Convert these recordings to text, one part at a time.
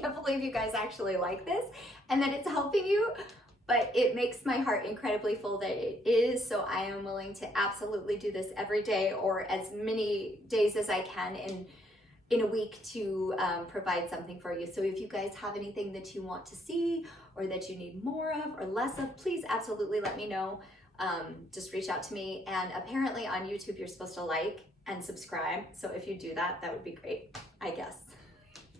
can't believe you guys actually like this and that it's helping you, but it makes my heart incredibly full that it is. So I am willing to absolutely do this every day or as many days as I can in a week to provide something for you. So if you guys have anything that you want to see or that you need more of or less of, please absolutely let me know. Just reach out to me. And apparently on YouTube, you're supposed to like and subscribe. So if you do that, that would be great, I guess.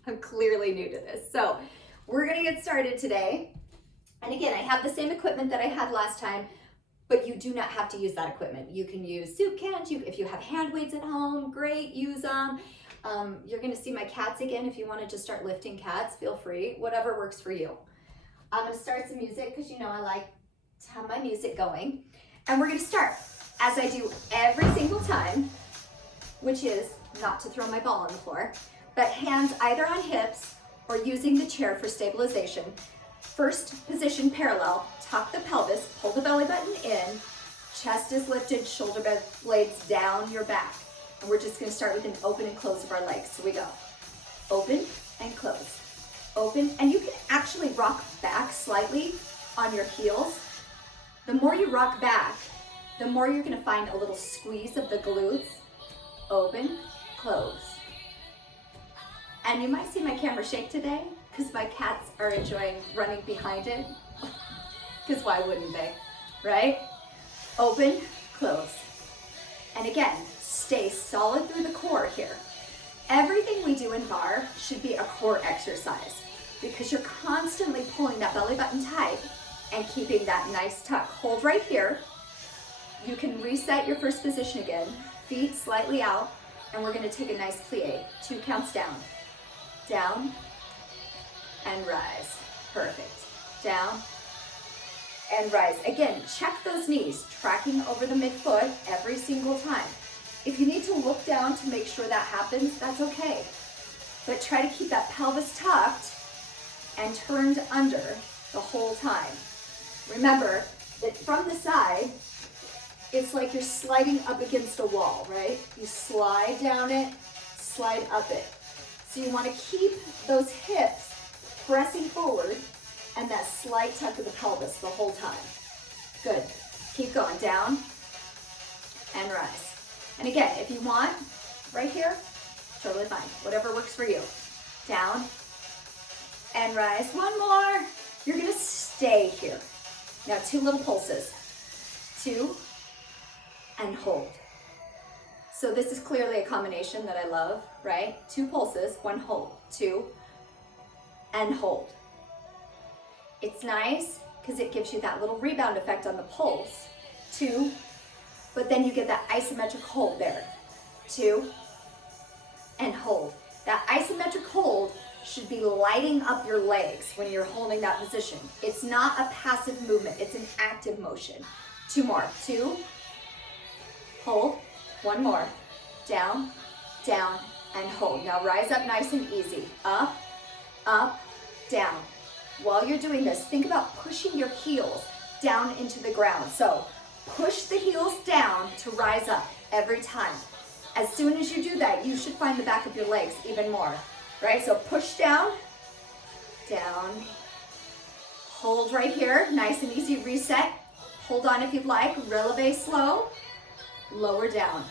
I'm clearly new to this. So we're gonna get started today. And again, I have the same equipment that I had last time, but you do not have to use that equipment. You can use soup cans. If you have hand weights at home, great, use them. You're gonna see my cats again. If you wanna just start lifting cats, feel free, whatever works for you. I'm gonna start some music because you know I like to have my music going. And we're gonna start, as I do every single time, which is not to throw my ball on the floor, but hands either on hips or using the chair for stabilization. First position parallel, tuck the pelvis, pull the belly button in, chest is lifted, shoulder blades down your back. And we're just gonna start with an open and close of our legs. So we go, open and close, open. And you can actually rock back slightly on your heels. The more you rock back, the more you're gonna find a little squeeze of the glutes. Open, close. And you might see my camera shake today because my cats are enjoying running behind it. Because why wouldn't they, right? Open, close. And again, stay solid through the core here. Everything we do in barre should be a core exercise because you're constantly pulling that belly button tight and keeping that nice tuck. Hold right here. You can reset your first position again. Feet slightly out, and we're gonna take a nice plie. 2 counts down. Down, and rise. Perfect. Down, and rise. Again, check those knees, tracking over the midfoot every single time. If you need to look down to make sure that happens, that's okay. But try to keep that pelvis tucked and turned under the whole time. Remember that from the side, it's like you're sliding up against a wall, right? You slide down it, slide up it. So you want to keep those hips pressing forward and that slight tuck of the pelvis the whole time. Good. Keep going. Down and rise. And again, if you want, right here, totally fine. Whatever works for you. Down and rise. One more. You're going to stay here. Now 2 little pulses. 2 and hold. So this is clearly a combination that I love, right? 2 pulses, 1 hold, 2 and hold. It's nice because it gives you that little rebound effect on the pulse. 2, but then you get that isometric hold there. 2 and hold. That isometric hold should be lighting up your legs when you're holding that position. It's not a passive movement, it's an active motion. 2 more, 2, hold, 1 more, down, down, and hold. Now rise up nice and easy. Up, up, down. While you're doing this, think about pushing your heels down into the ground. So push the heels down to rise up every time. As soon as you do that, you should find the back of your legs even more, right? So push down, down, hold right here, nice and easy, reset. Hold on if you'd like, releve slow, lower down.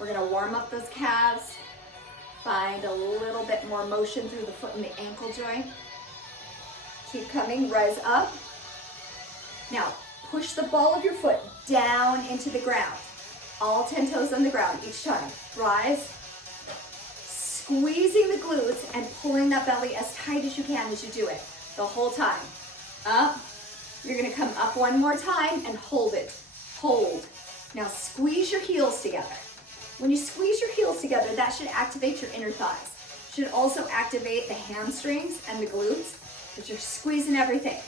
We're gonna warm up those calves, find a little bit more motion through the foot and the ankle joint. Keep coming, rise up. Now, push the ball of your foot down into the ground. All 10 toes on the ground each time. Rise, squeezing the glutes and pulling that belly as tight as you can as you do it, the whole time. Up, you're gonna come up 1 more time and hold it, hold. Now squeeze your heels together. When you squeeze your heels together, that should activate your inner thighs. Should also activate the hamstrings and the glutes, but you're squeezing everything.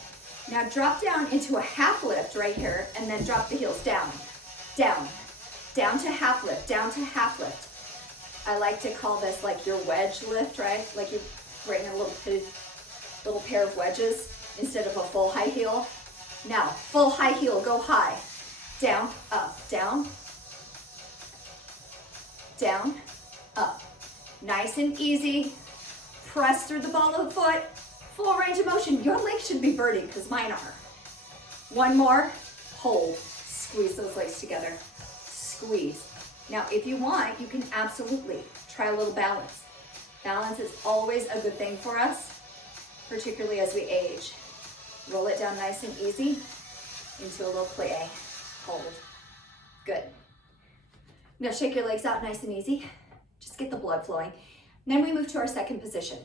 Now drop down into a half lift right here and then drop the heels down, down, down to half lift, down to half lift. I like to call this like your wedge lift, right? Like you bring a little pair of wedges instead of a full high heel. Now, full high heel, go high. Down, up, down, down, up. Nice and easy. Press through the ball of the foot, full range of motion. Your legs should be burning because mine are. One more, hold. Squeeze those legs together. Squeeze. Now, if you want, you can absolutely try a little balance. Balance is always a good thing for us, particularly as we age. Roll it down nice and easy into a little plie. Hold. Good. Now shake your legs out nice and easy. Just get the blood flowing. And then we move to our second position.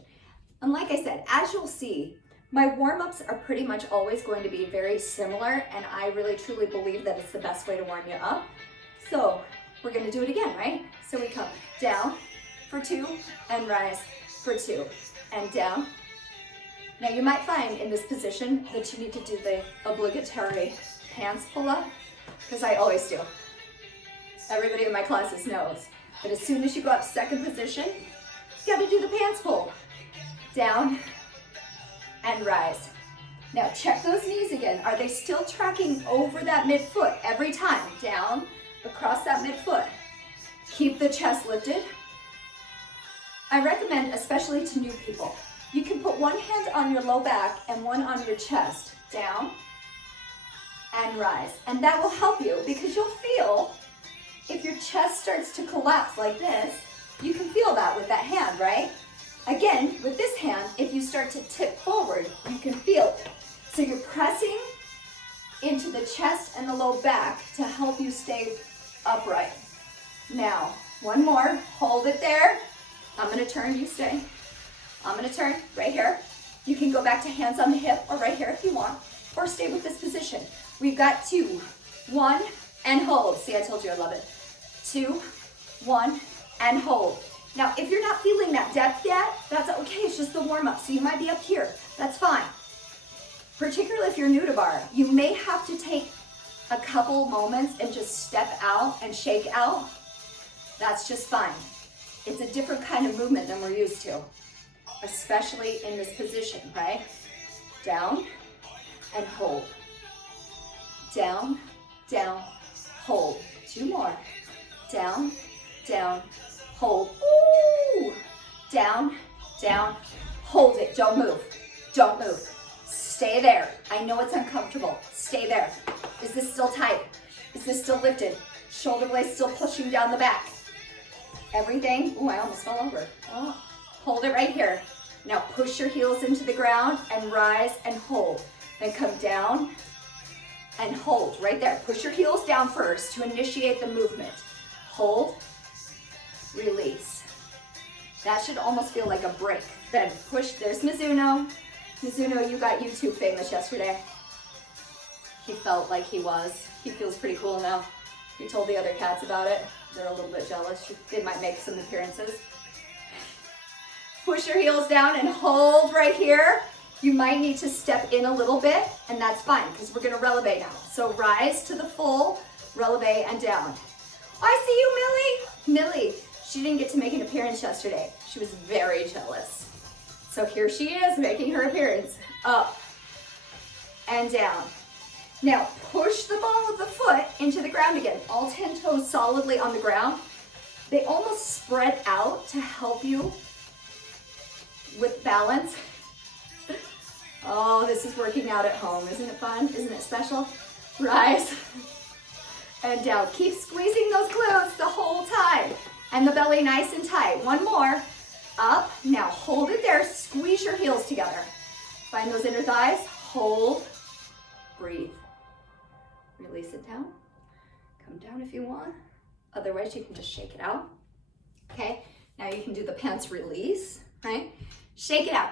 And like I said, as you'll see, my warm-ups are pretty much always going to be very similar, and I really truly believe that it's the best way to warm you up. So we're gonna do it again, right? So we come down for 2 and rise for 2 and down. Now you might find in this position that you need to do the obligatory hands pull up, because I always do. Everybody in my classes knows that as soon as you go up second position, you gotta do the pants pull. Down and rise. Now check those knees again. Are they still tracking over that midfoot every time? Down, across that midfoot. Keep the chest lifted. I recommend, especially to new people, you can put one hand on your low back and one on your chest. Down and rise. And that will help you because you'll feel if your chest starts to collapse like this, you can feel that with that hand, right? Again, with this hand, if you start to tip forward, you can feel it. So you're pressing into the chest and the low back to help you stay upright. Now, one more, hold it there. I'm gonna turn, you stay. I'm gonna turn right here. You can go back to hands on the hip or right here if you want, or stay with this position. We've got 2, 1, and hold. See, I told you I love it. 2, 1, and hold. Now, if you're not feeling that depth yet, that's okay, it's just the warm-up. So you might be up here, that's fine. Particularly if you're new to barre, you may have to take a couple moments and just step out and shake out. That's just fine. It's a different kind of movement than we're used to, especially in this position, right? Down and hold. Down, down, hold. 2 more. Down, down, hold. Ooh. Down, down, hold it. Don't move. Don't move. Stay there. I know it's uncomfortable. Stay there. Is this still tight? Is this still lifted? Shoulder blades still pushing down the back. Everything. Ooh, I almost fell over. Oh. Hold it right here. Now push your heels into the ground and rise and hold. Then come down and hold right there. Push your heels down first to initiate the movement. Hold, release. That should almost feel like a break. Then push, there's Mizuno. Mizuno, you got YouTube famous yesterday. He felt like he was. He feels pretty cool now. He told the other cats about it. They're a little bit jealous. They might make some appearances. Push your heels down and hold right here. You might need to step in a little bit, and that's fine because we're gonna releve now. So rise to the full, releve and down. I see you, Millie. Millie, she didn't get to make an appearance yesterday. She was very jealous. So here she is making her appearance. Up and down. Now push the ball of the foot into the ground again. All 10 toes solidly on the ground. They almost spread out to help you with balance. Oh, this is working out at home. Isn't it fun? Isn't it special? Rise and down. Keep squeezing those glutes the whole time. And the belly nice and tight. One more. Up. Now hold it there. Squeeze your heels together. Find those inner thighs. Hold. Breathe. Release it down. Come down if you want. Otherwise, you can just shake it out. Okay. Now you can do the pants release, right? Shake it out.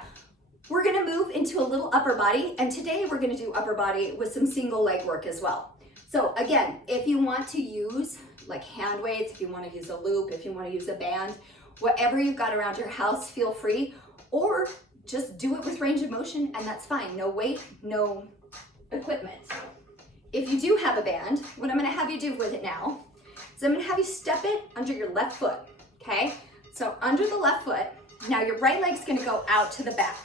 We're gonna move into a little upper body, and today we're gonna do upper body with some single leg work as well. So again, if you want to use like hand weights, if you wanna use a loop, if you wanna use a band, whatever you've got around your house, feel free, or just do it with range of motion, and that's fine. No weight, no equipment. If you do have a band, what I'm gonna have you do with it now is I'm gonna have you step it under your left foot, okay? So under the left foot, now your right leg's gonna go out to the back.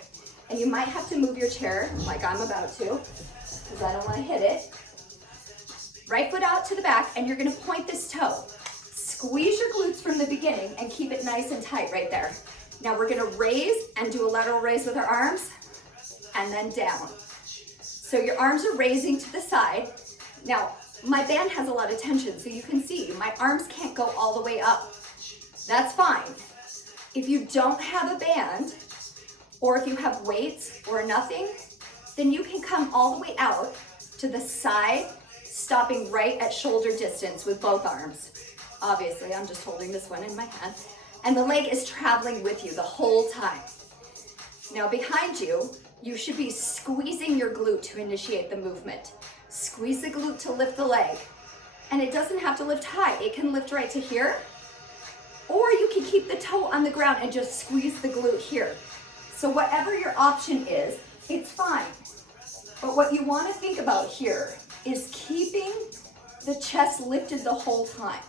And you might have to move your chair like I'm about to, because I don't wanna hit it. Right foot out to the back, and you're gonna point this toe. Squeeze your glutes from the beginning and keep it nice and tight right there. Now we're gonna raise and do a lateral raise with our arms, and then down. So your arms are raising to the side. Now, my band has a lot of tension, so you can see my arms can't go all the way up. That's fine. If you don't have a band, or if you have weights or nothing, then you can come all the way out to the side, stopping right at shoulder distance with both arms. Obviously, I'm just holding this one in my hand. And the leg is traveling with you the whole time. Now behind you, you should be squeezing your glute to initiate the movement. Squeeze the glute to lift the leg. And it doesn't have to lift high. It can lift right to here. Or you can keep the toe on the ground and just squeeze the glute here. So whatever your option is, it's fine. But what you want to think about here is keeping the chest lifted the whole time.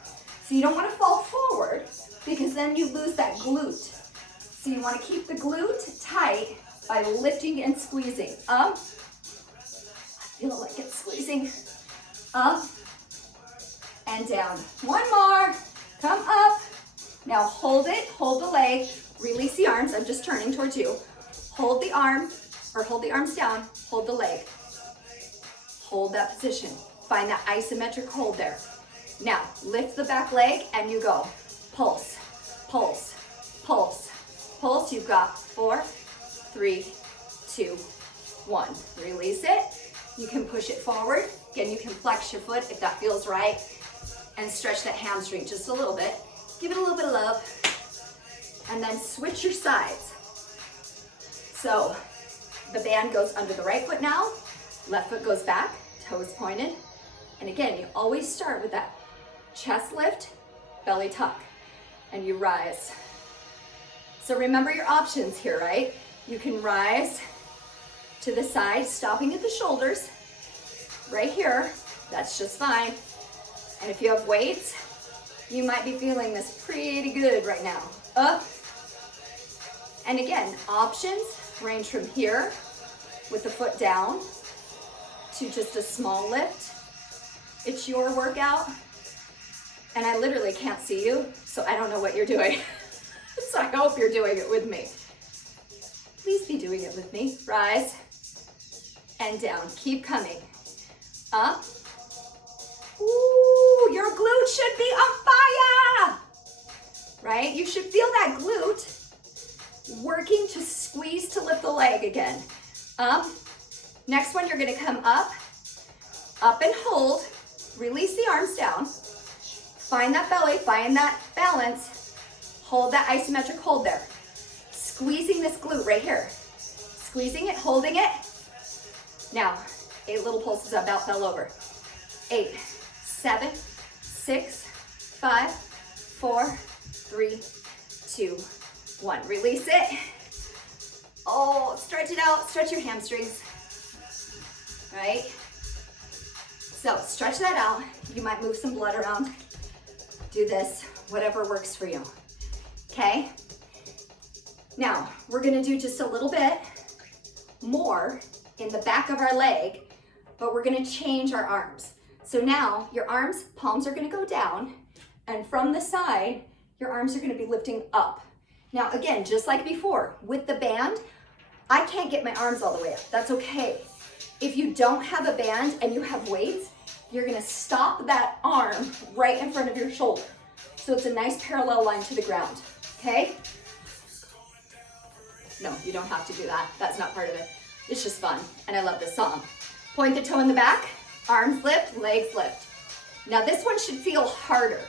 So you don't want to fall forward because then you lose that glute. So you want to keep the glute tight by lifting and squeezing. Up. I feel like it's squeezing. Up and down. One more. Come up. Now hold it, hold the leg, release the arms. I'm just turning towards you. Hold the arm, or hold the arms down, hold the leg. Hold that position. Find that isometric hold there. Now, lift the back leg and you go. Pulse, pulse, pulse, pulse. You've got 4, 3, 2, 1. Release it. You can push it forward. Again, you can flex your foot if that feels right. And stretch that hamstring just a little bit. Give it a little bit of love. And then switch your sides. So the band goes under the right foot now. Left foot goes back, toes pointed. And again, you always start with that chest lift, belly tuck, and you rise. So remember your options here, right? You can rise to the side, stopping at the shoulders, right here. That's just fine. And if you have weights, you might be feeling this pretty good right now. Up. And again, options range from here with the foot down to just a small lift. It's your workout. And I literally can't see you, so I don't know what you're doing. So I hope you're doing it with me. Please be doing it with me. Rise and down. Keep coming. Up. Ooh, your glute should be on fire, right? You should feel that glute working to squeeze to lift the leg again. Up. Next one, you're gonna come up and hold. Release the arms down. Find that belly, find that balance. Hold that isometric hold there. Squeezing this glute right here. Squeezing it, holding it. Now, 8 little pulses, about fell over. 8, 7, 6, 5, 4, 3, 2, 1. Release it. Oh, stretch it out, stretch your hamstrings. Right? So stretch that out. You might move some blood around. Do this, whatever works for you. Okay? Now, we're gonna do just a little bit more in the back of our leg, but we're gonna change our arms. So now your arms, palms are gonna go down, and from the side, your arms are gonna be lifting up. Now again, just like before, with the band, I can't get my arms all the way up. That's okay. If you don't have a band and you have weights, you're gonna stop that arm right in front of your shoulder. So it's a nice parallel line to the ground, okay? No, you don't have to do that. That's not part of it. It's just fun, and I love this song. Point the toe in the back, arms lift, legs lift. Now this one should feel harder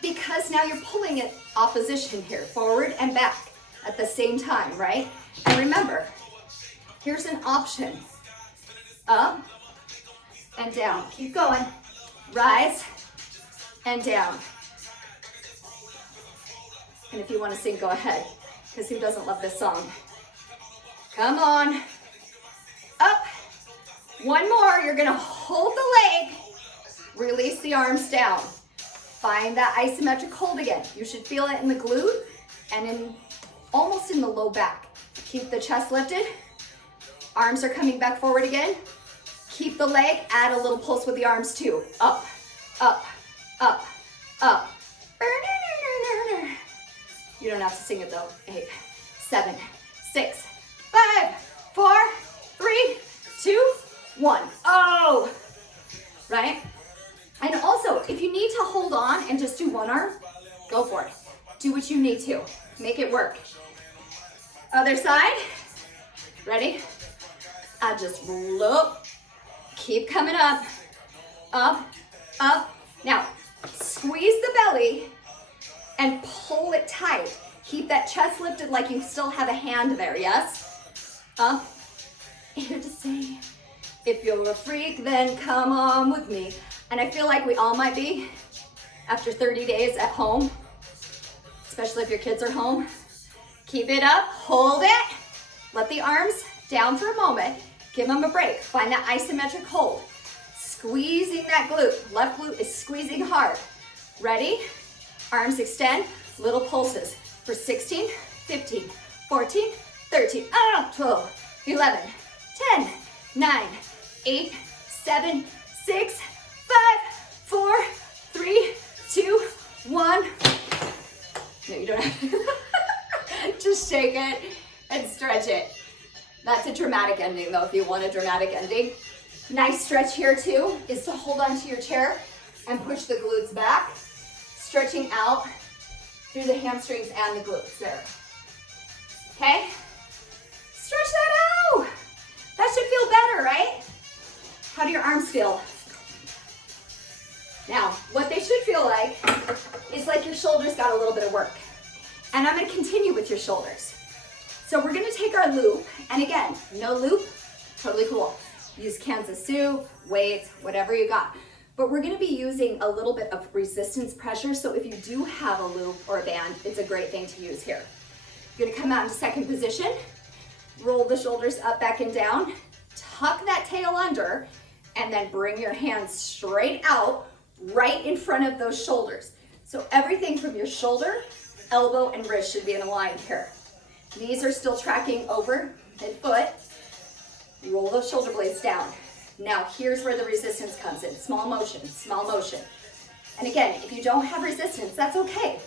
because now you're pulling it opposition here, forward and back at the same time, right? And remember, here's an option. Up and down. Keep going. Rise and down. And if you want to sing, go ahead, because who doesn't love this song? Come on. Up. One more. You're going to hold the leg. Release the arms down. Find that isometric hold again. You should feel it in the glute and almost in the low back. Keep the chest lifted. Arms are coming back forward again. Keep the leg, add a little pulse with the arms too. Up, up, up, up. You don't have to sing it though. 8, 7, 6, 5, 4, 3, 2, 1. Oh, right? And also, if you need to hold on and just do one arm, go for it. Do what you need to. Make it work. Other side. Ready? I just look. Keep coming up. Up, up. Now, squeeze the belly and pull it tight. Keep that chest lifted like you still have a hand there, yes? Up. Here to say, if you're a freak, then come on with me. And I feel like we all might be after 30 days at home, especially if your kids are home. Keep it up, hold it. Let the arms down for a moment. Give them a break. Find that isometric hold. Squeezing that glute. Left glute is squeezing hard. Ready? Arms extend, little pulses for 16, 15, 14, 13, 12, 11, 10, 9, 8, 7, 6, 5, 4, 3, 2, 1. No, you don't have to. Just shake it and stretch it. That's a dramatic ending though, if you want a dramatic ending. Nice stretch here too is to hold onto your chair and push the glutes back, stretching out through the hamstrings and the glutes there. Okay? Stretch that out. That should feel better, right? How do your arms feel? Now, what they should feel like is like your shoulders got a little bit of work. And I'm gonna continue with your shoulders. So we're gonna take our loop, and again, no loop, totally cool. Use Kansas Sue, weights, whatever you got. But we're gonna be using a little bit of resistance pressure, so if you do have a loop or a band, it's a great thing to use here. You're gonna come out into second position, roll the shoulders up, back, and down, tuck that tail under, and then bring your hands straight out, right in front of those shoulders. So everything from your shoulder, elbow, and wrist should be in a line here. Knees are still tracking over midfoot. Roll those shoulder blades down. Now here's where the resistance comes in. Small motion, small motion. And again, if you don't have resistance, that's okay.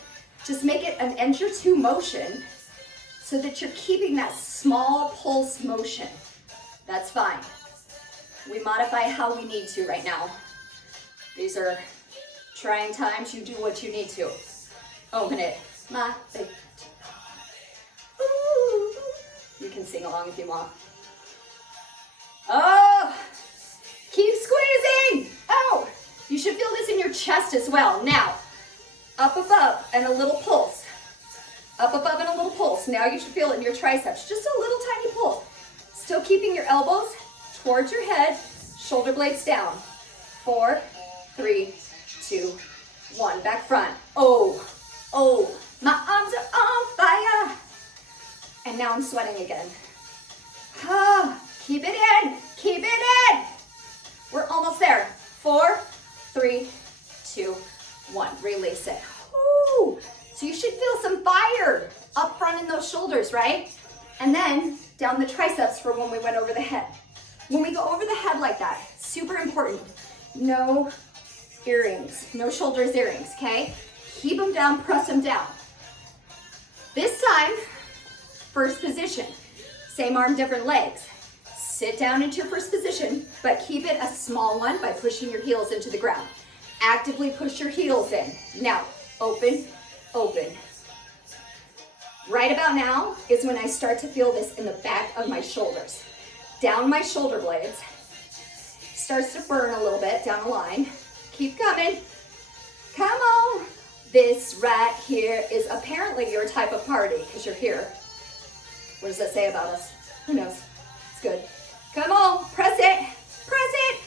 Just make it an inch or two motion so that you're keeping that small pulse motion. That's fine. We modify how we need to right now. These are trying times. You do what you need to. Open it. My baby. Ooh. You can sing along if you want. Oh, keep squeezing. Oh, you should feel this in your chest as well. Now, up above and a little pulse. Up above and a little pulse. Now you should feel it in your triceps. Just a little tiny pull. Still keeping your elbows towards your head, shoulder blades down. 4, 3, 2, 1. Back front. Oh, oh, my arms are on fire. And now I'm sweating again. Ah, keep it in, keep it in. We're almost there. 4, 3, 2, 1. Release it. Ooh. So you should feel some fire up front in those shoulders, right? And then down the triceps for when we went over the head. When we go over the head like that, super important. No earrings, no shoulders earrings, okay? Keep them down, press them down. This time, first position. Same arm, different legs. Sit down into your first position, but keep it a small one by pushing your heels into the ground. Actively push your heels in. Now, open, open. Right about now is when I start to feel this in the back of my shoulders. Down my shoulder blades. Starts to burn a little bit down the line. Keep coming. Come on. This right here is apparently your type of party because you're here. What does that say about us? Who knows? It's good. Come on, press it, press it.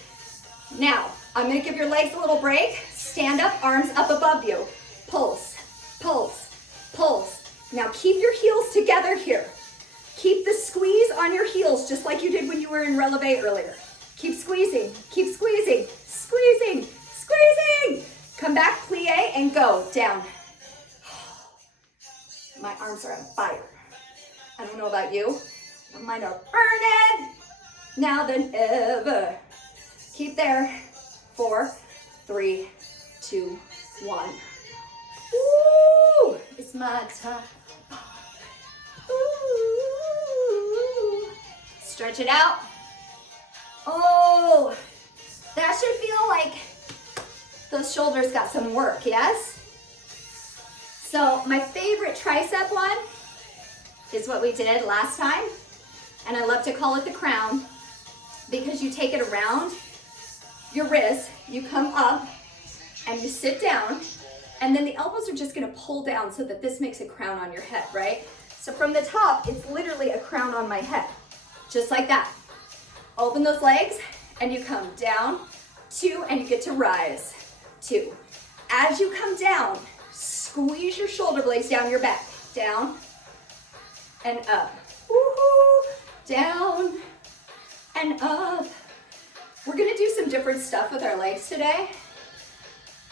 Now, I'm gonna give your legs a little break. Stand up, arms up above you. Pulse, pulse, pulse. Now keep your heels together here. Keep the squeeze on your heels just like you did when you were in releve earlier. Keep squeezing, squeezing, squeezing. Come back, plie, and go down. My arms are on fire. I don't know about you, but mine are burning now than ever. Keep there. 4, 3, 2, 1. Woo! It's is my time. Ooh. Stretch it out. Oh, that should feel like those shoulders got some work, yes? So my favorite tricep one is what we did last time. And I love to call it the crown because you take it around your wrist, you come up and you sit down, and then the elbows are just gonna pull down so that this makes a crown on your head, right? So from the top, it's literally a crown on my head, just like that. Open those legs and you come down, 2, and you get to rise, 2. As you come down, squeeze your shoulder blades down your back, down and up. Woo-hoo. Down and up. We're gonna do some different stuff with our legs today.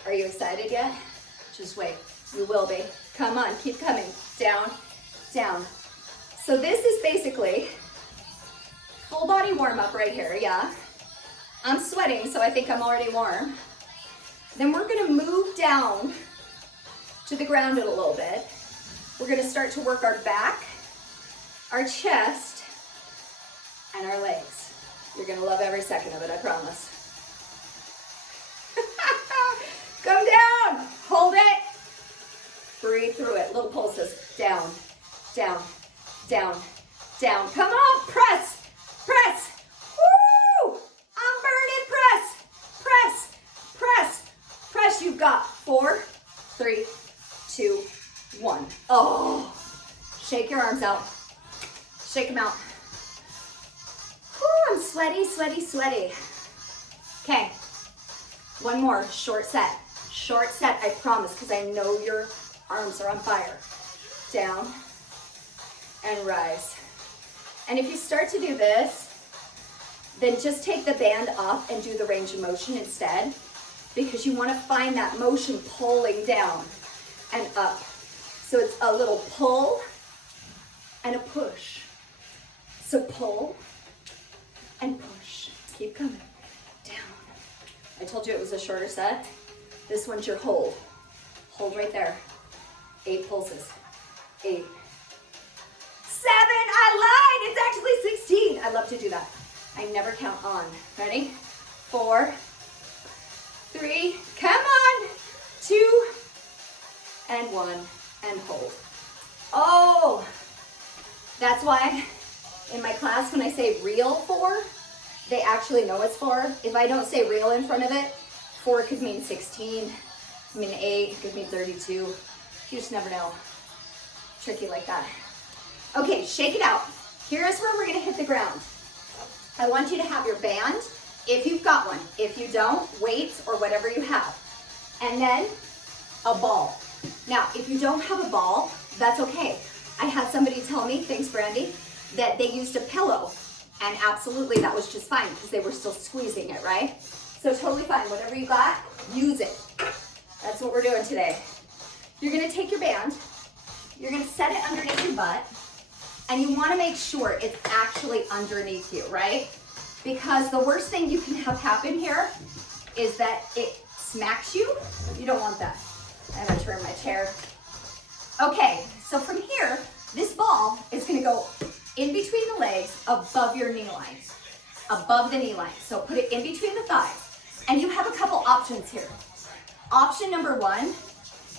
Are you excited yet? Just wait, you will be. Come on, keep coming. Down, down. So this is basically full body warm up right here, yeah? I'm sweating, so I think I'm already warm. Then we're gonna move down to the ground a little bit. We're gonna start to work our back, our chest, and our legs. You're gonna love every second of it, I promise. Come down, hold it. Breathe through it, little pulses. Down, down, down, down. Come on, press, press. Woo! I'm burning, press, press, press, press. You've got 4, 3, 2, 1. Oh, shake your arms out. Shake them out. Whew, I'm sweaty, sweaty, sweaty. Okay, one more, short set. Short set, I promise, because I know your arms are on fire. Down and rise. And if you start to do this, then just take the band off and do the range of motion instead, because you want to find that motion pulling down and up. So it's a little pull and a push. So pull and push. Keep coming. Down. I told you it was a shorter set. This one's your hold. Hold right there. 8 pulses. 8. 7. I lied. It's actually 16. I love to do that. I never count on. Ready? 4, 3. Come on. 2 and 1 and hold. Oh, that's why in my class when I say real 4, they actually know it's 4. If I don't say real in front of it, 4 could mean 16, could mean 8, could mean 32. You just never know. Tricky like that. Okay, shake it out. Here's where we're gonna hit the ground. I want you to have your band, if you've got one. If you don't, weights or whatever you have. And then a ball. Now, if you don't have a ball, that's okay. I had somebody tell me, thanks Brandy, that they used a pillow. And absolutely, that was just fine because they were still squeezing it, right? So totally fine, whatever you got, use it. That's what we're doing today. You're gonna take your band, you're gonna set it underneath your butt, and you wanna make sure it's actually underneath you, right? Because the worst thing you can have happen here is that it smacks you. You don't want that. I'm gonna turn my chair. Okay, so from here, this ball is gonna go in between the legs above your knee line, above the knee line. So put it in between the thighs. And you have a couple options here. Option number 1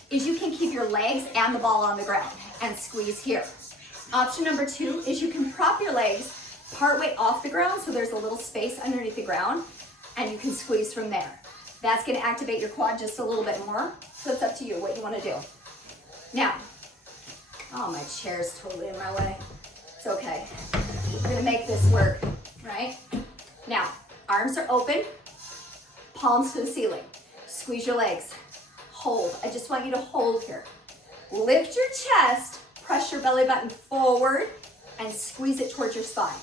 is you can keep your legs and the ball on the ground and squeeze here. Option number 2 is you can prop your legs partway off the ground so there's a little space underneath the ground and you can squeeze from there. That's gonna activate your quad just a little bit more. So it's up to you what you wanna do. Now, oh, my chair's totally in my way. It's okay. We're gonna make this work, right? Now, arms are open, palms to the ceiling. Squeeze your legs. Hold. I just want you to hold here. Lift your chest, press your belly button forward, and squeeze it towards your spine.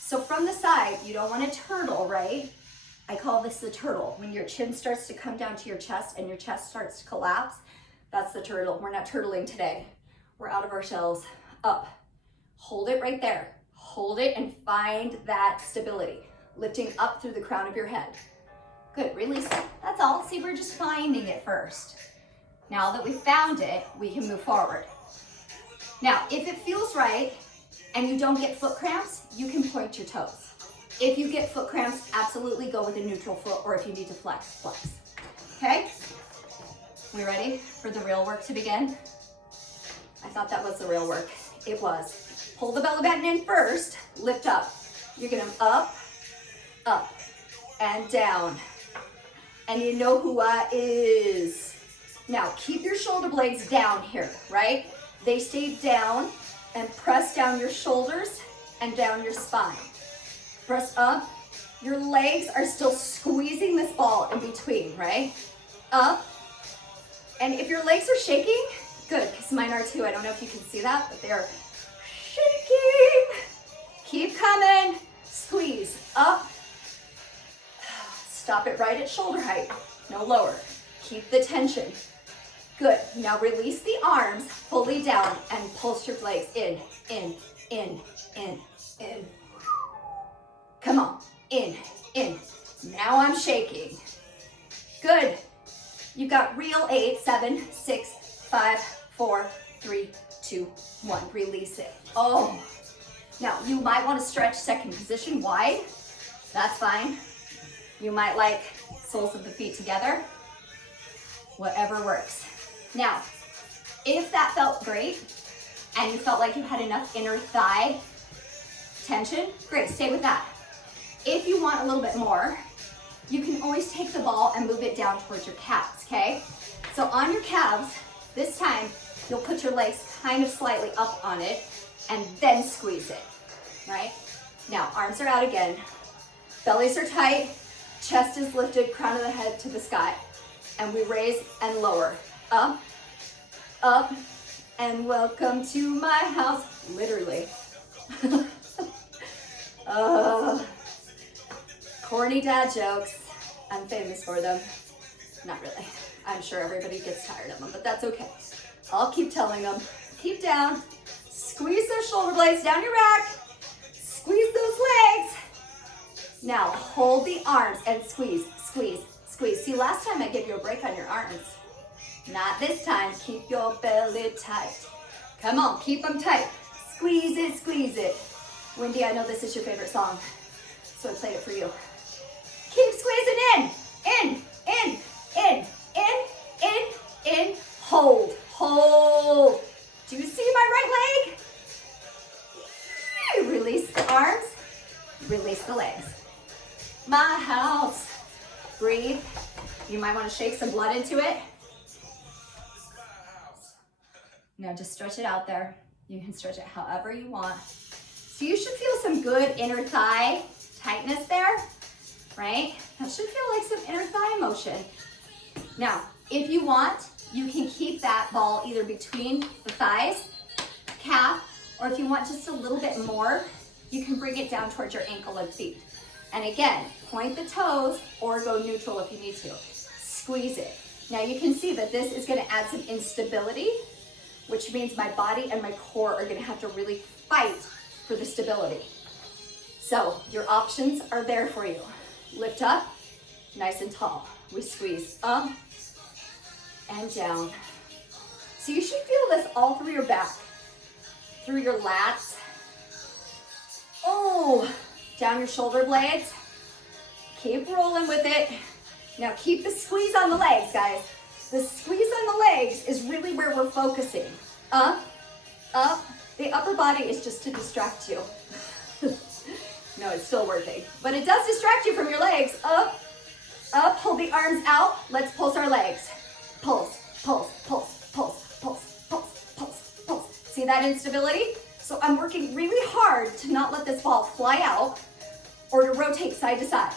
So from the side, you don't want to turtle, right? I call this the turtle. When your chin starts to come down to your chest and your chest starts to collapse, that's the turtle. We're not turtling today. We're out of our shells. Up. Hold it right there. Hold it and find that stability. Lifting up through the crown of your head. Good, release it. That's all. See, we're just finding it first. Now that we found it, we can move forward. Now, if it feels right and you don't get foot cramps, you can point your toes. If you get foot cramps, absolutely go with a neutral foot, or if you need to flex, flex. Okay? We ready for the real work to begin? I thought that was the real work. It was. Pull the belly button in first, lift up. You're gonna up, up, and down. And you know who I is. Now, keep your shoulder blades down here, right? They stay down, and press down your shoulders and down your spine. Press up. Your legs are still squeezing this ball in between, right? Up. And if your legs are shaking, good, because mine are too. I don't know if you can see that, but they are shaking. Keep coming. Squeeze up. Stop it right at shoulder height, no lower. Keep the tension. Good, now release the arms fully down and pulse your legs in, in, in, in, in. Come on, in, in. Now I'm shaking. Good. You've got real 8, 7, 6, 5, 4, 3, 2, 1. Release it. Oh. Now you might want to stretch second position wide. That's fine. You might like soles of the feet together. Whatever works. Now, if that felt great and you felt like you had enough inner thigh tension, great, stay with that. If you want a little bit more, you can always take the ball and move it down towards your calves, okay? So on your calves, this time, you'll put your legs kind of slightly up on it and then squeeze it, right? Now, arms are out again. Bellies are tight, chest is lifted, crown of the head to the sky. And we raise and lower. Up, up, and welcome to my house, literally. Corny dad jokes. I'm famous for them. Not really. I'm sure everybody gets tired of them, but that's okay. I'll keep telling them. Keep down. Squeeze those shoulder blades down your back. Squeeze those legs. Now hold the arms and squeeze, squeeze, squeeze. See, last time I gave you a break on your arms. Not this time. Keep your belly tight. Come on, keep them tight. Squeeze it, squeeze it. Wendy, I know this is your favorite song, so I played it for you. Keep squeezing in, in, in, in, in, in, in. Hold, hold. Do you see my right leg? Release the arms, release the legs. My house. Breathe. You might want to shake some blood into it. Now just stretch it out there. You can stretch it however you want. So you should feel some good inner thigh tightness there, right? That should feel like some inner thigh motion. Now, if you want, you can keep that ball either between the thighs, calf, or if you want just a little bit more, you can bring it down towards your ankle and feet. And again, point the toes or go neutral if you need to. Squeeze it. Now you can see that this is gonna add some instability, which means my body and my core are gonna have to really fight for the stability. So your options are there for you. Lift up, nice and tall. We squeeze up and down. So you should feel this all through your back, through your lats. Oh, down your shoulder blades. Keep rolling with it. Now keep the squeeze on the legs, guys. The squeeze on the legs is really where we're focusing. Up, up. The upper body is just to distract you. No, it's still working. But it does distract you from your legs. Up, up, hold the arms out. Let's pulse our legs. Pulse, pulse, pulse, pulse, pulse, pulse, pulse, pulse. See that instability? So I'm working really hard to not let this ball fly out or to rotate side to side.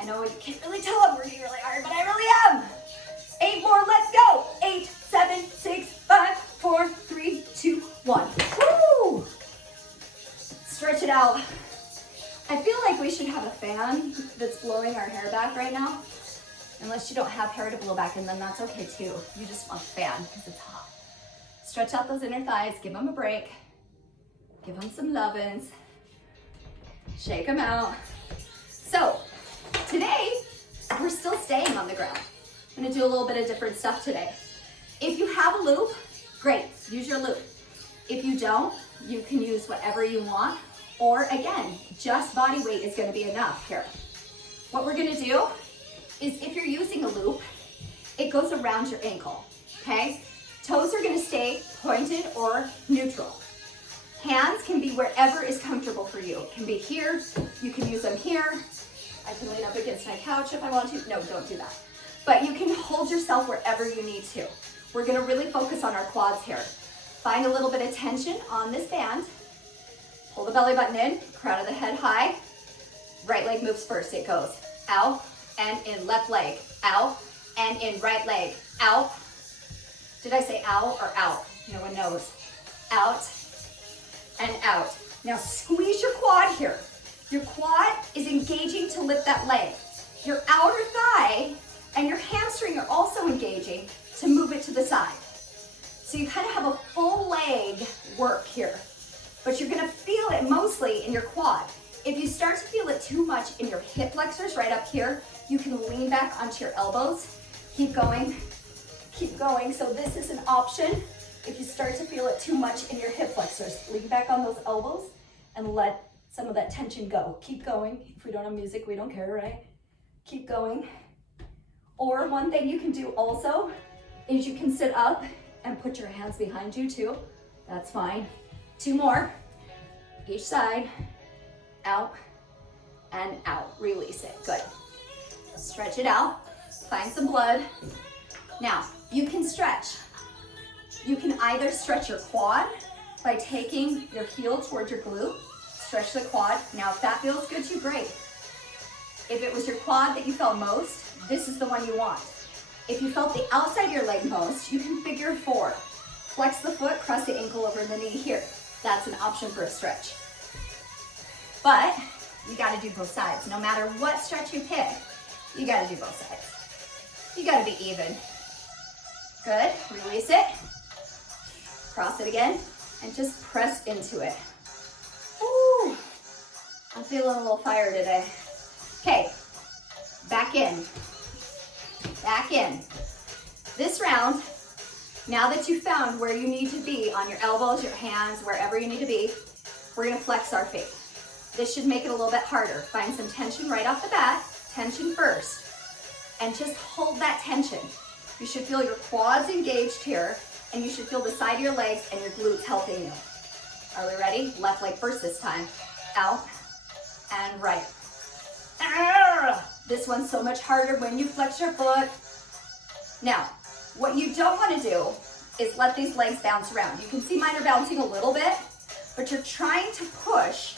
I know you can't really tell I'm working really hard, but I really am. 8 more, let's go. 8, 7, 6, 5, 4, 3, 2, 1. Woo! Stretch it out. I feel like we should have a fan that's blowing our hair back right now. Unless you don't have hair to blow back, and then that's okay too. You just want a fan because it's hot. Stretch out those inner thighs, give them a break. Give them some lovin's. Shake them out. So, today, we're still staying on the ground, I'm gonna do a little bit of different stuff today. If you have a loop, great, use your loop. If you don't, you can use whatever you want, or again, just body weight is gonna be enough here. What we're gonna do is if you're using a loop, it goes around your ankle, okay? Toes are gonna stay pointed or neutral. Hands can be wherever is comfortable for you. It can be here, you can use them here. I can lean up against my couch if I want to. No, don't do that. But you can hold yourself wherever you need to. We're gonna really focus on our quads here. Find a little bit of tension on this band. Pull the belly button in, crown of the head high. Right leg moves first. It goes out and in, left leg, out and in, right leg, out. Did I say out or out? No one knows. Out and out. Now squeeze your quad here. Your quad is engaging to lift that leg. Your outer thigh and your hamstring are also engaging to move it to the side. So you kind of have a full leg work here, but you're gonna feel it mostly in your quad. If you start to feel it too much in your hip flexors right up here, you can lean back onto your elbows. Keep going, keep going. So this is an option. If you start to feel it too much in your hip flexors, lean back on those elbows and let some of that tension go. Keep going. If we don't have music, we don't care, right? Keep going. Or one thing you can do also is you can sit up and put your hands behind you too. That's fine. 2 more. Each side. Out and out. Release it. Good. Stretch it out. Find some blood. Now, you can stretch. You can either stretch your quad by taking your heel towards your glute. Stretch the quad. Now, if that feels good to you, great. If it was your quad that you felt most, this is the one you want. If you felt the outside of your leg most, you can figure 4. Flex the foot, cross the ankle over the knee here. That's an option for a stretch. But you gotta do both sides. No matter what stretch you pick, you gotta do both sides. You gotta be even. Good, release it. Cross it again, and just press into it. Ooh, I'm feeling a little fire today. Okay, back in. Back in. This round, now that you've found where you need to be on your elbows, your hands, wherever you need to be, we're gonna flex our feet. This should make it a little bit harder. Find some tension right off the bat, tension first, and just hold that tension. You should feel your quads engaged here, and you should feel the side of your legs and your glutes helping you. Are we ready? Left leg first this time. Out and right. This one's so much harder when you flex your foot. Now, what you don't want to do is let these legs bounce around. You can see mine are bouncing a little bit, but you're trying to push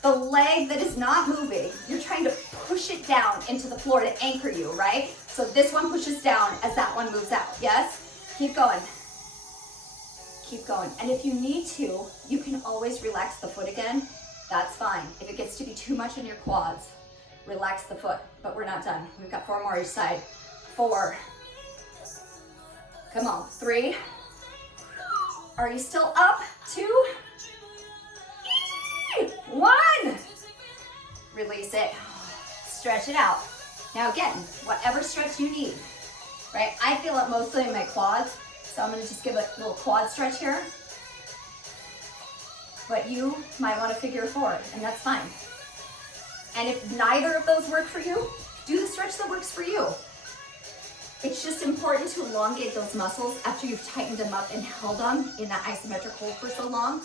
the leg that is not moving. You're trying to push it down into the floor to anchor you, right? So this one pushes down as that one moves out, yes? Keep going. Keep going. And if you need to, you can always relax the foot again. That's fine. If it gets to be too much in your quads, relax the foot, but we're not done. We've got 4 more each side. 4. Come on, 3. Are you still up? 2. 1. Release it. Stretch it out. Now again, whatever stretch you need, right? I feel it mostly in my quads, so I'm gonna just give a little quad stretch here. But you might wanna figure 4, and that's fine. And if neither of those work for you, do the stretch that works for you. It's just important to elongate those muscles after you've tightened them up and held them in that isometric hold for so long.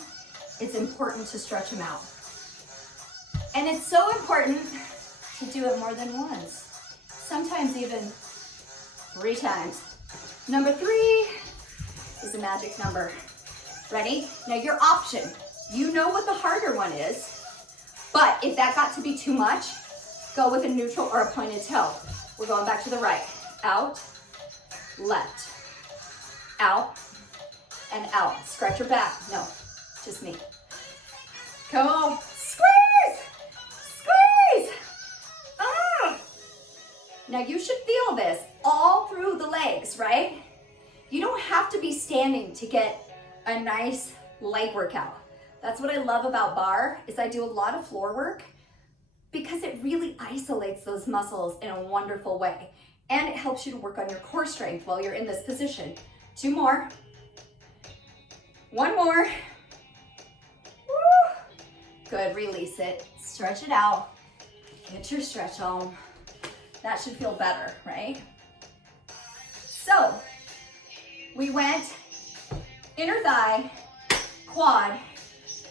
It's important to stretch them out. And it's so important to do it more than once. Sometimes even 3 times. Number 3 is a magic number. Ready? Now your option. You know what the harder one is, but if that got to be too much, go with a neutral or a pointed toe. We're going back to the right. Out, left, out, and out. Scratch your back. No, just me. Come on. Squeeze! Squeeze! Ah! Now you should feel this all through the legs, right? You don't have to be standing to get a nice leg workout. That's what I love about barre, is I do a lot of floor work because it really isolates those muscles in a wonderful way. And it helps you to work on your core strength while you're in this position. 2 more. 1 more. Woo. Good, release it. Stretch it out. Get your stretch on. That should feel better, right? So, we went inner thigh, quad.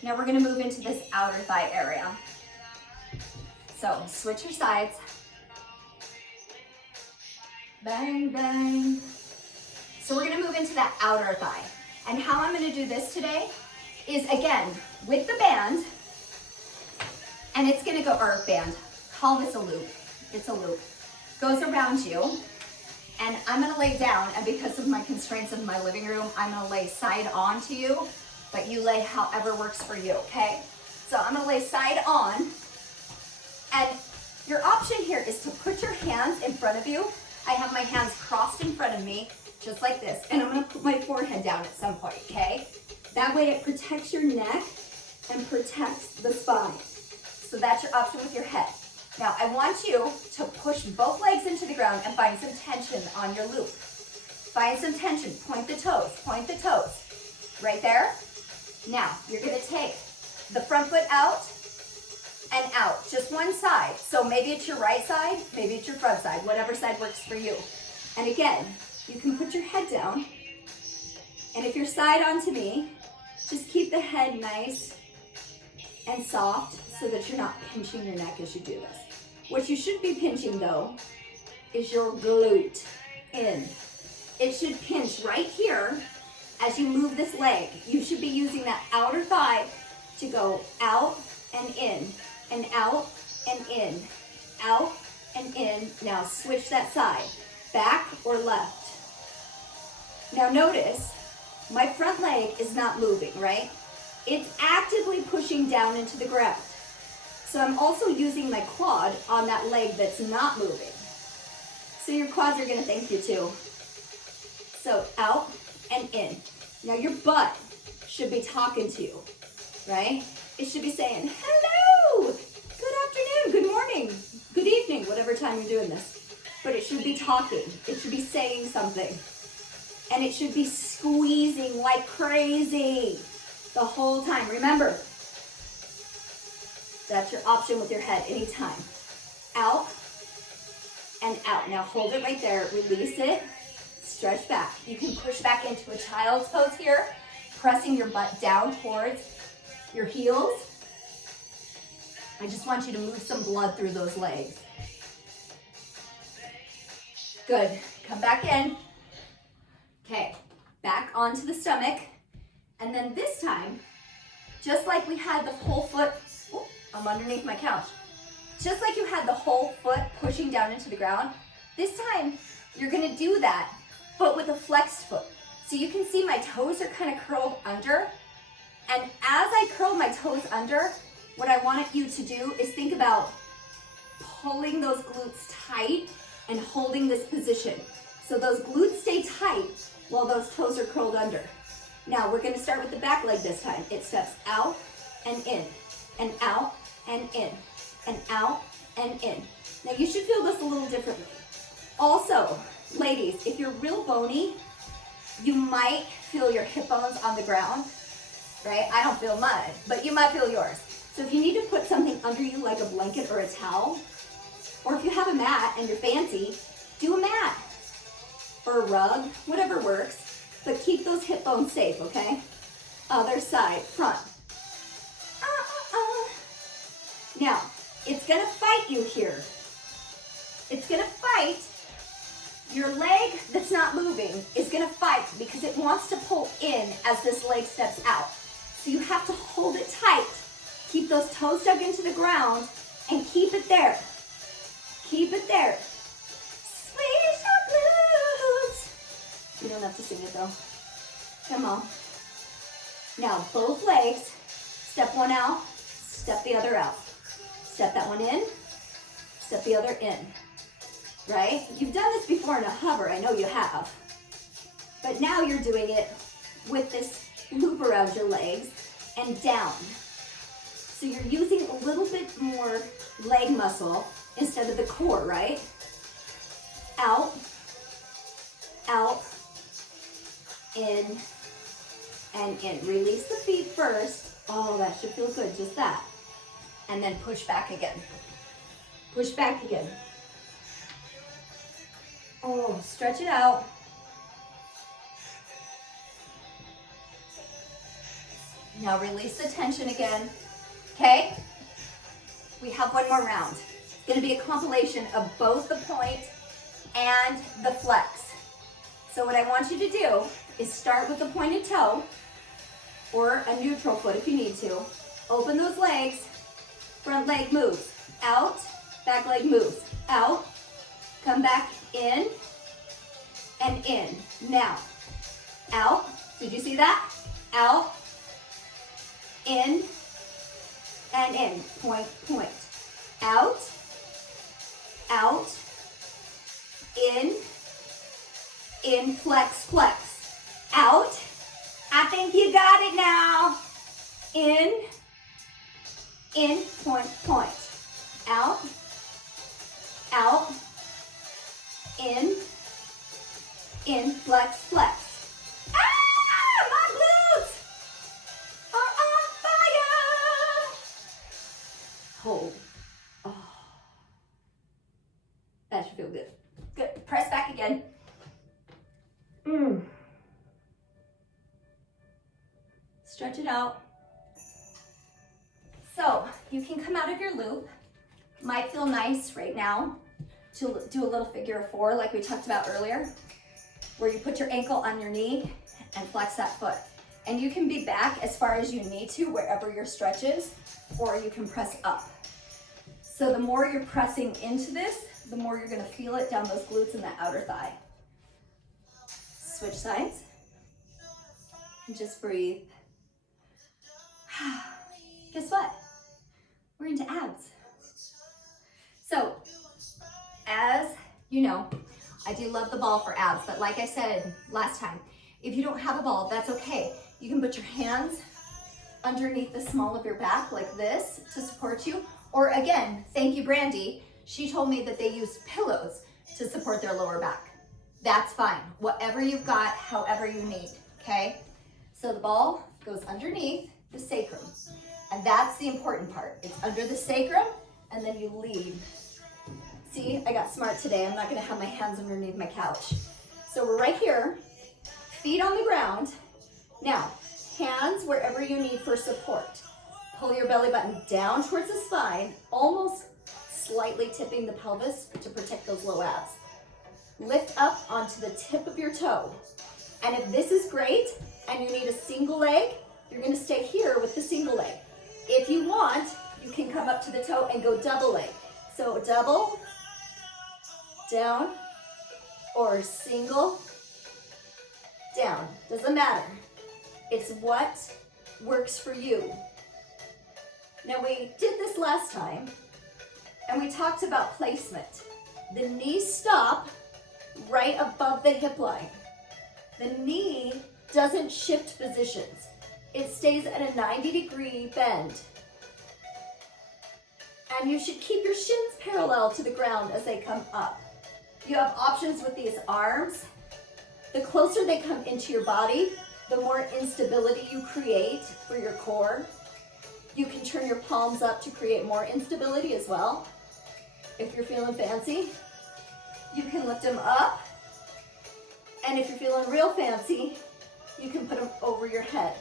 Now we're gonna move into this outer thigh area. So, switch your sides. Bang, bang. So we're gonna move into that outer thigh. And how I'm gonna do this today is, again, with the band, and it's gonna go, or band, call this a loop. It's a loop. Goes around you, and I'm gonna lay down, and because of my constraints of my living room, I'm gonna lay side on to you, but you lay however works for you, okay? So I'm gonna lay side on, and your option here is to put your hands in front of you. I have my hands crossed in front of me, just like this, and I'm gonna put my forehead down at some point, okay? That way it protects your neck and protects the spine. So that's your option with your head. Now I want you to push both legs into the ground and find some tension on your loop. Find some tension, point the toes, right there. Now you're gonna take the front foot out and out, just one side. So maybe it's your right side, maybe it's your front side, whatever side works for you. And again, you can put your head down, and if you're side on to me, just keep the head nice and soft so that you're not pinching your neck as you do this. What you should be pinching though is your glute in. It should pinch right here as you move this leg. You should be using that outer thigh to go out and in, and out and in, out and in. Now switch that side, back or left. Now notice, my front leg is not moving, right? It's actively pushing down into the ground. So I'm also using my quad on that leg that's not moving. So your quads are gonna thank you too. So out and in. Now your butt should be talking to you, right? It should be saying, hello, good afternoon, good morning, good evening, whatever time you're doing this. But it should be talking, it should be saying something. And it should be squeezing like crazy the whole time. Remember, that's your option with your head anytime. Out and out. Now hold it right there, release it, stretch back. You can push back into a child's pose here, pressing your butt down towards your heels. I just want you to move some blood through those legs. Good, come back in. Okay, back onto the stomach. And then this time, just like we had the whole foot, oh, I'm underneath my couch. Just like you had the whole foot pushing down into the ground, this time you're gonna do that, but with a flexed foot. So you can see my toes are kind of curled under. And as I curl my toes under, what I want you to do is think about pulling those glutes tight and holding this position. So those glutes stay tight while those toes are curled under. Now we're gonna start with the back leg this time. It steps out and in, and out and in, and out and in. Now you should feel this a little differently. Also, ladies, if you're real bony, you might feel your hip bones on the ground, right? I don't feel mine, but you might feel yours. So if you need to put something under you like a blanket or a towel, or if you have a mat and you're fancy, do a mat or a rug, whatever works. But keep those hip bones safe, okay? Other side, front. Now, it's gonna fight you here. It's gonna fight. Your leg that's not moving is gonna fight because it wants to pull in as this leg steps out. So you have to hold it tight. Keep those toes dug into the ground and keep it there. Keep it there. Squeeze your glutes. You don't have to sing it though. Come on. Now both legs, step one out, step the other out. Step that one in, step the other in. Right? You've done this before in a hover, I know you have. But now you're doing it with this loop around your legs and down. So you're using a little bit more leg muscle instead of the core, right? out, out, in, and in. Release the feet first. Oh, that should feel good, just that. And then push back again. Push back again. Oh, stretch it out. Now release the tension again, okay? We have one more round. It's gonna be a compilation of both the point and the flex. So what I want you to do is start with the pointed toe or a neutral foot if you need to. Open those legs, front leg moves, out, back leg moves, out, come back in, and in. Now, out, did you see that? Out, in, and in, point, point. Out, out, in, flex, flex. Out, I think you got it now. In, point, point. Out, out, in, flex, flex. Ah, my glutes are on fire. Hold. Oh. That should feel good. Good. Press back again. Stretch it out. So you can come out of your loop. Might feel nice right now to do a little figure of four like we talked about earlier, where you put your ankle on your knee and flex that foot. And you can be back as far as you need to wherever your stretch is, or you can press up. So the more you're pressing into this, the more you're gonna feel it down those glutes and that outer thigh. Switch sides. And just breathe. Guess what? We're into abs. So, as you know, I do love the ball for abs, but like I said last time, if you don't have a ball, that's okay. You can put your hands underneath the small of your back like this to support you. Or again, thank you, Brandy. She told me that they use pillows to support their lower back. That's fine. Whatever you've got, however you need, okay? So the ball goes underneath the sacrum. And that's the important part. It's under the sacrum, and then you lead. See, I got smart today. I'm not gonna have my hands underneath my couch. So we're right here, feet on the ground. Now, hands wherever you need for support. Pull your belly button down towards the spine, almost slightly tipping the pelvis to protect those low abs. Lift up onto the tip of your toe. And if this is great and you need a single leg, you're gonna stay here with the single leg. If you want, you can come up to the toe and go double leg. So double, down, or single, down. Doesn't matter. It's what works for you. Now we did this last time, and we talked about placement. The knees stop right above the hip line. The knee doesn't shift positions. It stays at a 90-degree bend. And you should keep your shins parallel to the ground as they come up. You have options with these arms. The closer they come into your body, the more instability you create for your core. You can turn your palms up to create more instability as well. If you're feeling fancy, you can lift them up. And if you're feeling real fancy, you can put them over your head.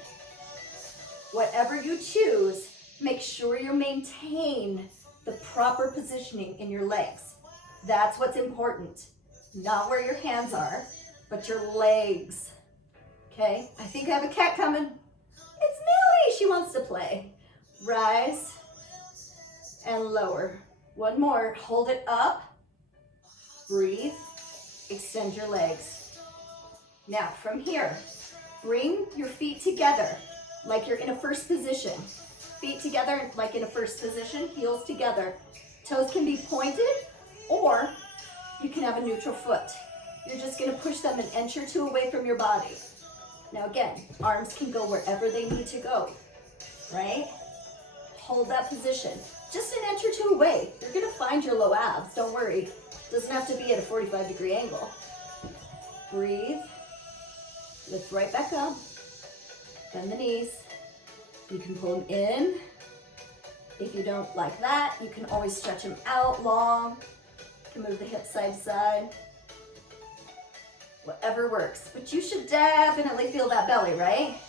Whatever you choose, make sure you maintain the proper positioning in your legs. That's what's important. Not where your hands are, but your legs. Okay? I think I have a cat coming. It's Millie. She wants to play. Rise and lower. One more. Hold it up. Breathe. Extend your legs. Now, from here, bring your feet together like you're in a first position. Feet together like in a first position, heels together. Toes can be pointed, or you can have a neutral foot. You're just gonna push them an inch or two away from your body. Now again, arms can go wherever they need to go, right? Hold that position. Just an inch or two away. You're gonna find your low abs, don't worry. Doesn't have to be at a 45-degree angle. Breathe. Lift right back up. Bend the knees. You can pull them in. If you don't like that, you can always stretch them out long. You can move the hips side to side. Whatever works. But you should definitely feel that belly, right?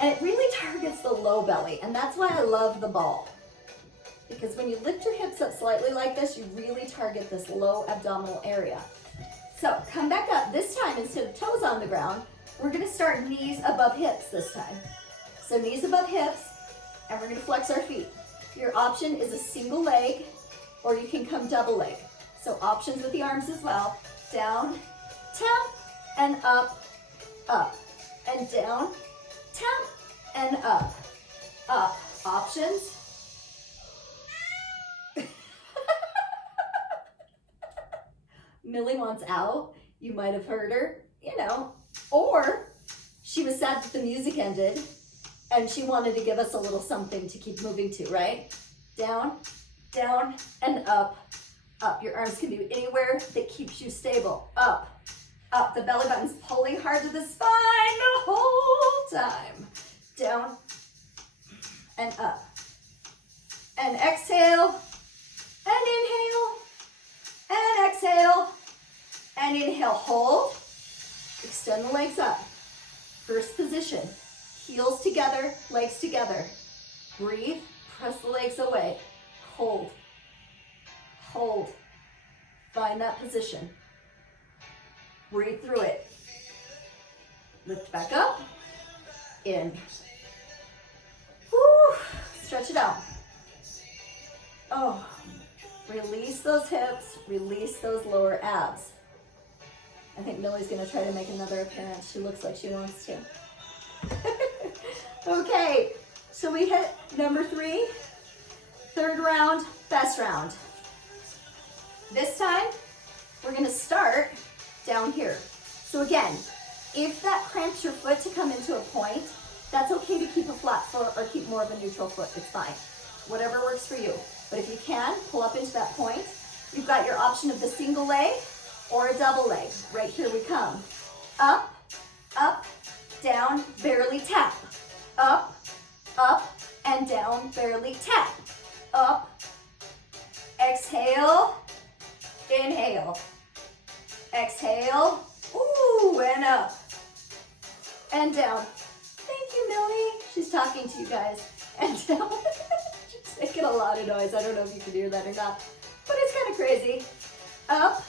And it really targets the low belly, and that's why I love the ball. Because when you lift your hips up slightly like this, you really target this low abdominal area. So come back up. This time, instead of toes on the ground, we're gonna start knees above hips this time. So knees above hips, and we're gonna flex our feet. Your option is a single leg, or you can come double leg. So options with the arms as well. Down, tap, and up, and down, tap, and up. Options. Millie wants out. You might have heard her, you know, or she was sad that the music ended and she wanted to give us a little something to keep moving to, right? Down, down, and up. Your arms can be anywhere that keeps you stable. Up. The belly button's pulling hard to the spine the whole time. Down and up. And exhale and inhale and exhale and inhale. Hold. Extend the legs up. First position. Heels together, legs together. Breathe. Press the legs away. Hold. Hold. Find that position. Breathe through it. Lift back up. In. Woo. Stretch it out. Oh. Release those hips. Release those lower abs. I think Millie's going to try to make another appearance. She looks like she wants to. Okay. So we hit number 3. Third round, best round. This time, we're going to start down here. So again, if that cramps your foot to come into a point, that's okay to keep a flat foot or keep more of a neutral foot. It's fine. Whatever works for you. But if you can, pull up into that point. You've got your option of the single leg or a double leg. Right here we come. Up, up, down, barely tap. Up, and down, barely tap. Up, exhale, inhale. Exhale, ooh, and up. And down. Thank you, Millie. She's talking to you guys. And down. She's making a lot of noise. I don't know if you can hear that or not, but it's kind of crazy. Up,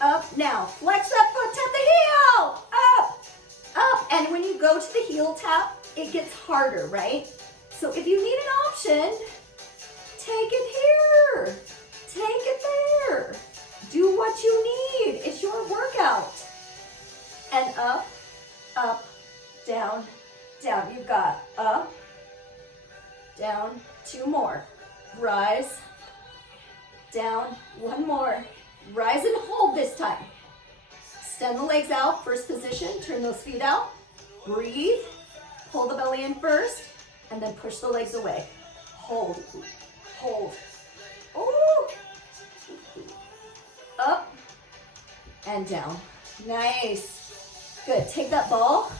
up. Now, flex that foot, tap the heel. Up. And when you go to the heel tap, it gets harder, right? So if you need an option, take it here. Take it there. Do what you need. It's your workout. And up, down, down. You've got up, down, 2 more. Rise, down, 1 more. Rise and hold this time. Extend the legs out, first position. Turn those feet out. Breathe. Pull the belly in first, and then push the legs away. Hold, hold. Ooh. Up and down. Nice. Good. Take that ball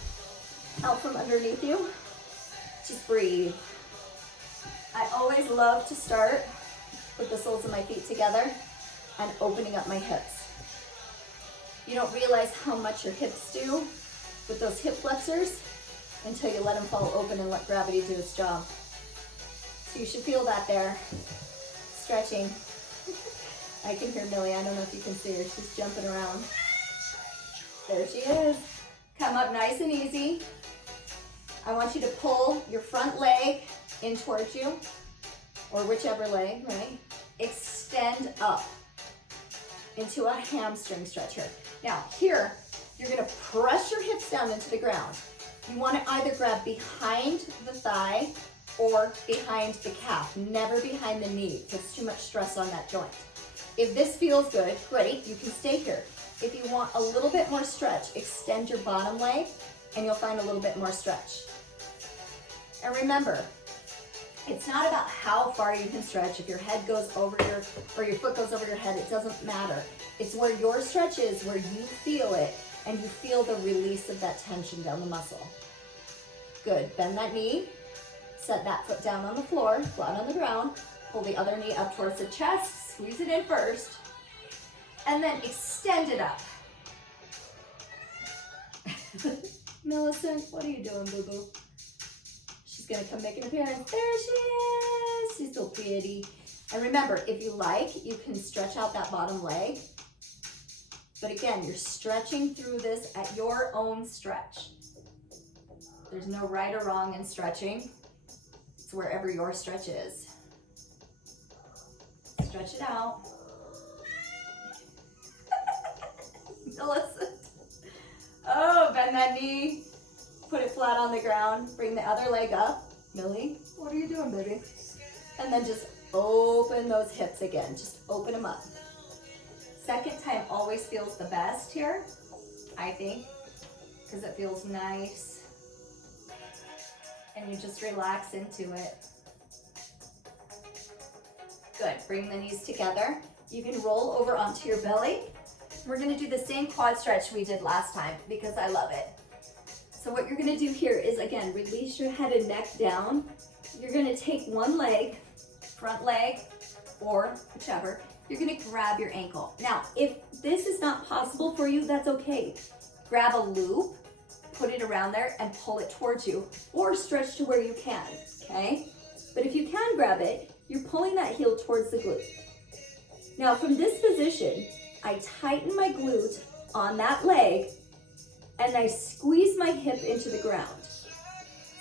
out from underneath you. Just breathe. I always love to start with the soles of my feet together and opening up my hips. You don't realize how much your hips do with those hip flexors until you let them fall open and let gravity do its job. So you should feel that there. Stretching. I can hear Millie. I don't know if you can see her. She's jumping around. There she is. Come up nice and easy. I want you to pull your front leg in towards you, or whichever leg, right? Extend up into a hamstring stretcher. Now here, you're gonna press your hips down into the ground. You wanna either grab behind the thigh or behind the calf, never behind the knee. Puts too much stress on that joint. If this feels good, great, you can stay here. If you want a little bit more stretch, extend your bottom leg and you'll find a little bit more stretch. And remember, It's not about how far you can stretch. If your head goes over or your foot goes over your head, it doesn't matter. It's where your stretch is, where you feel it, and you feel the release of that tension down the muscle. Good, bend that knee, set that foot down on the floor, flat on the ground, pull the other knee up towards the chest, squeeze it in first, and then extend it up. Millicent, what are you doing, boo-boo? She's gonna come make an appearance. There she is. She's so pretty. And remember, if you like, you can stretch out that bottom leg. But again, you're stretching through this at your own stretch. There's no right or wrong in stretching. It's wherever your stretch is. Stretch it out. Millicent. Oh, bend that knee. Put it flat on the ground. Bring the other leg up. Millie, what are you doing, baby? And then just open those hips again. Just open them up. Second time always feels the best here, I think, because it feels nice. And you just relax into it. Good. Bring the knees together. You can roll over onto your belly. We're going to do the same quad stretch we did last time because I love it. So what you're going to do here is, again, release your head and neck down. You're going to take one leg, front leg, or whichever. You're going to grab your ankle. Now, if this is not possible for you, that's okay. Grab a loop, put it around there, and pull it towards you, or stretch to where you can, okay? But if you can grab it, you're pulling that heel towards the glute. Now, from this position, I tighten my glute on that leg, and I squeeze my hip into the ground.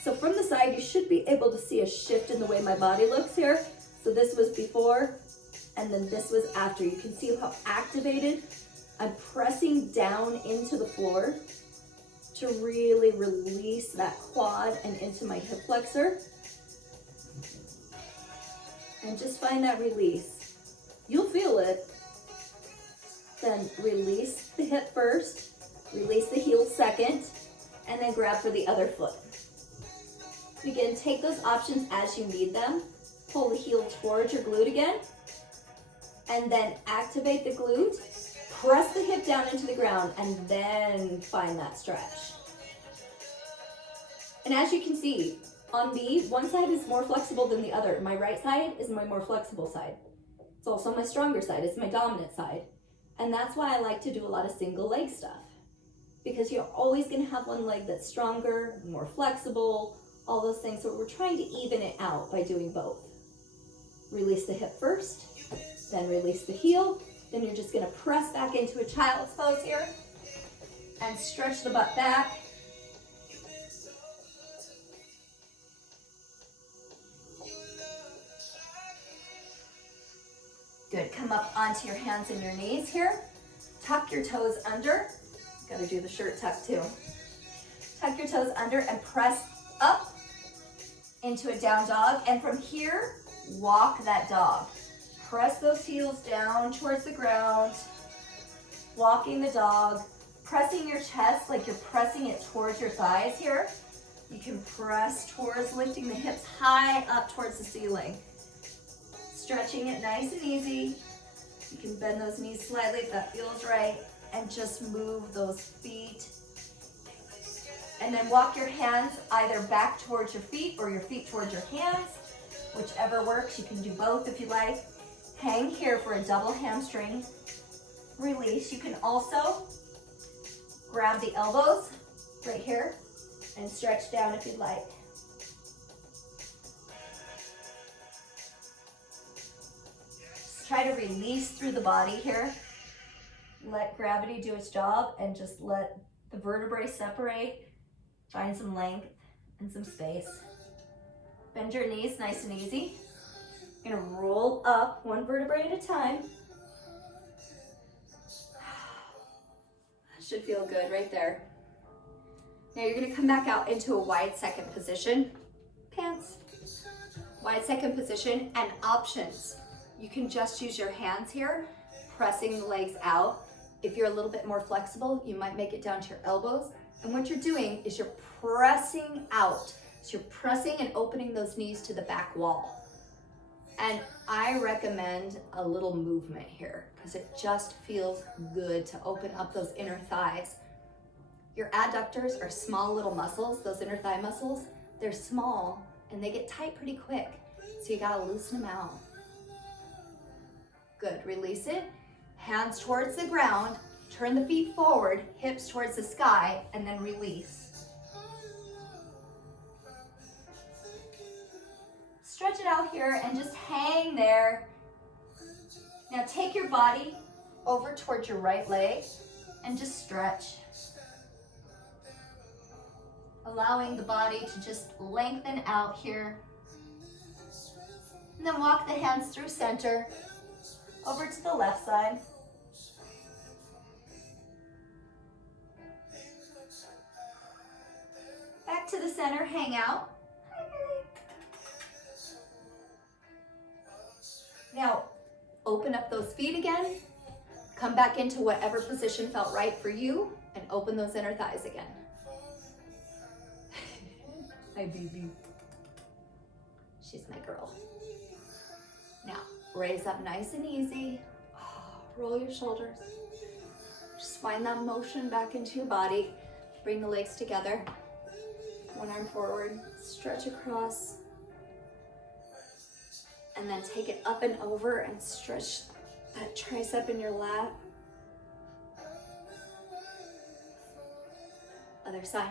So from the side, you should be able to see a shift in the way my body looks here. So this was before, and then this was after. You can see how activated I'm pressing down into the floor to really release that quad and into my hip flexor. And just find that release. You'll feel it. Then release the hip first, release the heel second, and then grab for the other foot. Again, take those options as you need them. Pull the heel towards your glute again, and then activate the glute, press the hip down into the ground, and then find that stretch. And as you can see, on me, one side is more flexible than the other. My right side is my more flexible side. It's also my stronger side, it's my dominant side. And that's why I like to do a lot of single leg stuff, because you're always gonna have one leg that's stronger, more flexible, all those things. So we're trying to even it out by doing both. Release the hip first, then release the heel. Then you're just gonna press back into a child's pose here and stretch the butt back. Good, come up onto your hands and your knees here. Tuck your toes under. Gotta do the shirt tuck too. Tuck your toes under and press up into a down dog. And from here, walk that dog. Press those heels down towards the ground. Walking the dog. Pressing your chest like you're pressing it towards your thighs here. You can press towards lifting the hips high up towards the ceiling. Stretching it nice and easy. You can bend those knees slightly if that feels right, and just move those feet. And then walk your hands either back towards your feet or your feet towards your hands, whichever works. You can do both if you like. Hang here for a double hamstring release. You can also grab the elbows right here and stretch down if you'd like. Try to release through the body here. Let gravity do its job and just let the vertebrae separate. Find some length and some space. Bend your knees nice and easy. You're gonna roll up one vertebrae at a time. That should feel good right there. Now you're gonna come back out into a wide second position. Pants. Wide second position and options. You can just use your hands here, pressing the legs out. If you're a little bit more flexible, you might make it down to your elbows. And what you're doing is you're pressing out So you're pressing and opening those knees to the back wall. And I recommend a little movement here because it just feels good to open up those inner thighs. Your adductors are small little muscles, those inner thigh muscles. They're small and they get tight pretty quick. So you gotta loosen them out. Good, release it. Hands towards the ground, turn the feet forward, hips towards the sky, and then release. Stretch it out here and just hang there. Now take your body over towards your right leg and just stretch. Allowing the body to just lengthen out here. And then walk the hands through center, over to the left side. Back to the center, hang out. Now, open up those feet again. Come back into whatever position felt right for you and open those inner thighs again. Hi, baby. She's my girl. Now, raise up nice and easy. Roll your shoulders. Just find that motion back into your body. Bring the legs together. One arm forward, stretch across. And then take it up and over and stretch that tricep in your lat. Other side.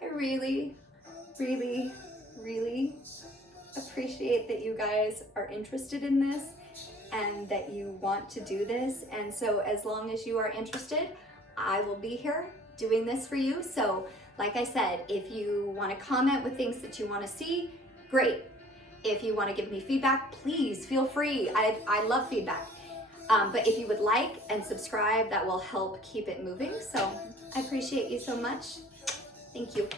I really, really, really appreciate that you guys are interested in this and that you want to do this. And so as long as you are interested, I will be here doing this for you. So like I said, if you want to comment with things that you want to see, great. If you want to give me feedback, please feel free. I love feedback. But if you would like and subscribe, that will help keep it moving. So I appreciate you so much. Thank you.